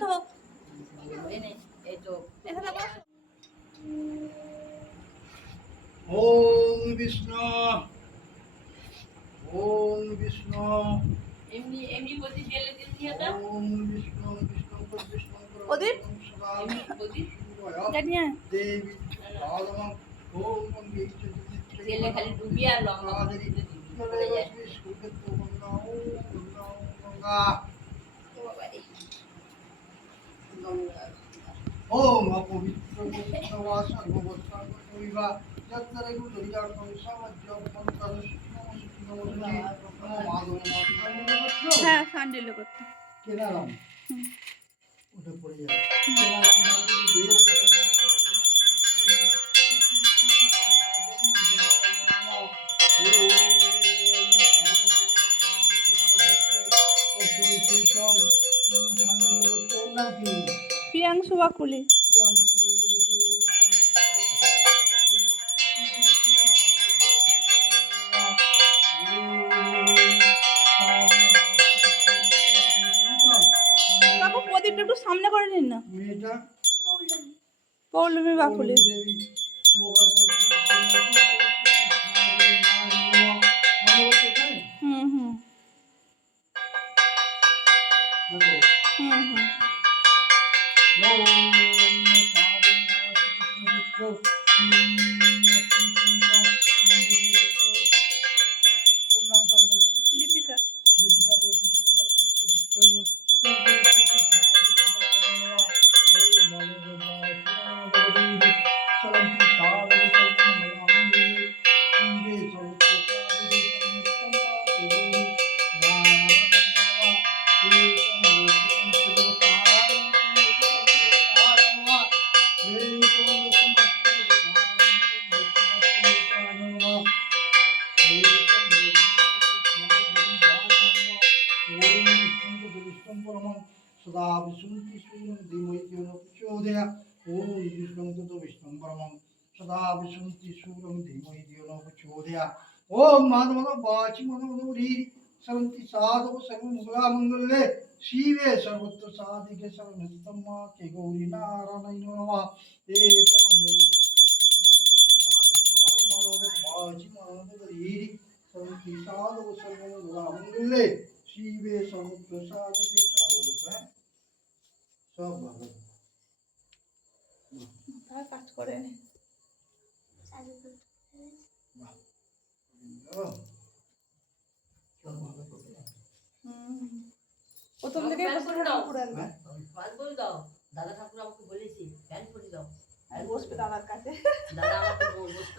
বসো। এই তো এখানে বসো ওম বিষ্ণু। ওম বিষ্ণু। এমনি এমনি প্রতি জেলে দিন দিয়ে দাও ওম বিষ্ণু বিষ্ণু বিষ্ণু প্রদীপ? এমনি প্রতি জানি হ্যাঁ দেবী আলমং ওম গঙ্গে তেলে খালি ডুবিয়ে লঙ্কা আদরি পড়ে সংসামজ্জ পন্তর নমঃ নমঃ নমঃ মাধব মাধব হ্যাঁ স্যান্ডেল করতে ওটা পড়ে যাবে প্রিয়াংশু বাকুলি বাবু প্রদীপটা একটু সামনে করে নিন না। পৌলমী বাকুলি सदा विष्णु विष्णु धीमह प्रचोदया ओम विष्णु ततो विष्णु ब्रह्म सदा विष्णु सूरम धीमह प्रचोदया ओम माधव वाचि मनोधो सरंति साधव सर्व मुगला मंगले शिवे सर्वत्र साधिके सर्वनिस्तम्मा के गौरी नारायण नमः। ए सर्वति साधव सर्व मुगला मंगले शिवे सर्वत्र साधिके सर्वनिस्तम्मा সব ভালো। কাজ করে। প্রথম থেকে। হ্যাঁ? দাদা ঠাকুর আমাকে বলেছি প্যান্ট পরে দাও। আর বসবে দাদার কাছে। দাদা আমাকে বসতে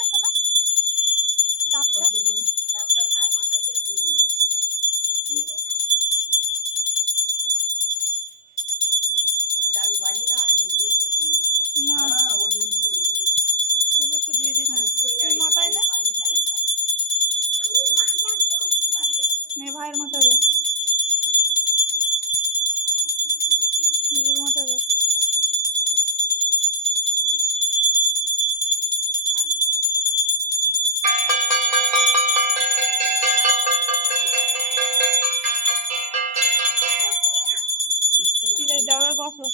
ভাইয়ের মাথা দে দুটোর মাথা ঠিক আছে বসো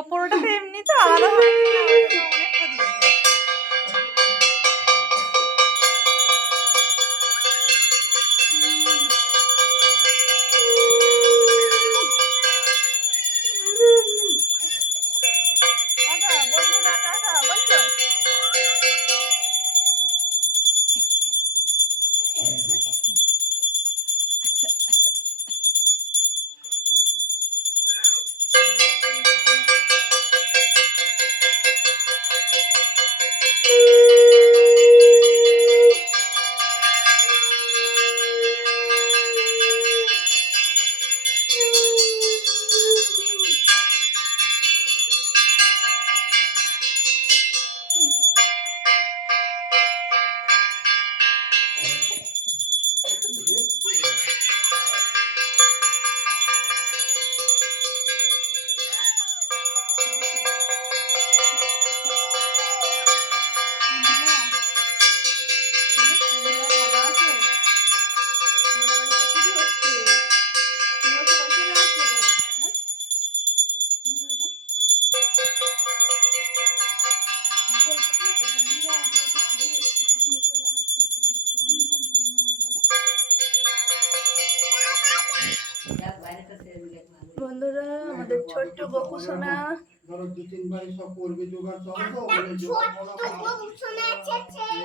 কোপরোটা তো এমনি তো আলাদা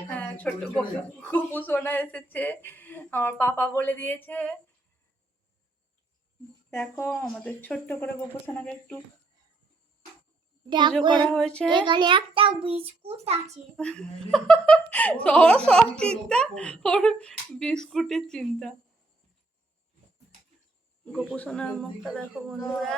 হ্যাঁ ছোট্ট গপু সোনা এসেছে। আমার পাপা বলে দিয়েছে। দেখো আমাদের ছোট্ট করে গপু সোনাকে একটু পুজো করা হয়েছে। এখানে একটা বিস্কুট আছে। সব সব চিন্তা ওর বিস্কুটের চিন্তা। গপু সোনার মুখটা দেখো বন্ধুরা।